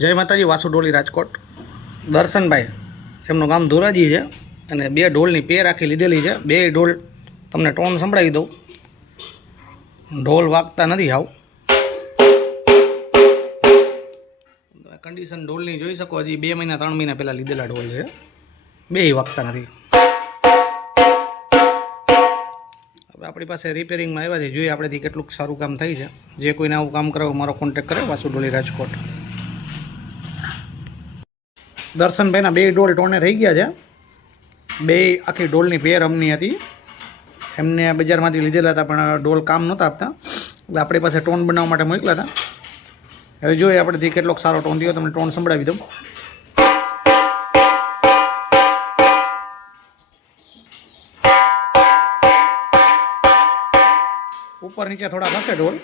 જય માતાજી, વાસુ ઢોલી રાજકોટ. દર્શનભાઈ એમનું ગામ ધોરાજી છે અને બે ઢોલની પેર આખી લીધેલી છે. બે ઢોલ તમને ટોન સંભળાવી દઉં. ઢોલ વાગતા નથી આવ કન્ડિશન ઢોલની જોઈ શકો. હજી 2 મહિના 3 મહિના પહેલાં લીધેલા ઢોલ છે. બે વાગતા નથી. હવે આપણી પાસે રિપેરિંગમાં આવ્યા છે. જોઈએ આપણેથી કેટલું સારું કામ થાય છે. જે કોઈને આવું કામ કરાવો મારો કોન્ટેક્ટ કરે, વાસુ ઢોલી રાજકોટ. દર્શનભાઈના બે ઢોલ ટોને થઈ ગયા છે. બે આખી ઢોલની પેર અમની હતી. એમને બજારમાંથી લીધેલા હતા પણ ઢોલ કામ નહોતા આપતા, એટલે આપણી પાસે ટોન બનાવવા માટે મોકલ્યા હતા. હવે જોઈએ આપણેથી કેટલોક સારો ટોન થયો. તમને ટોન સંભળાવી દઉં. ઉપર નીચે થોડા થશે ઢોલ.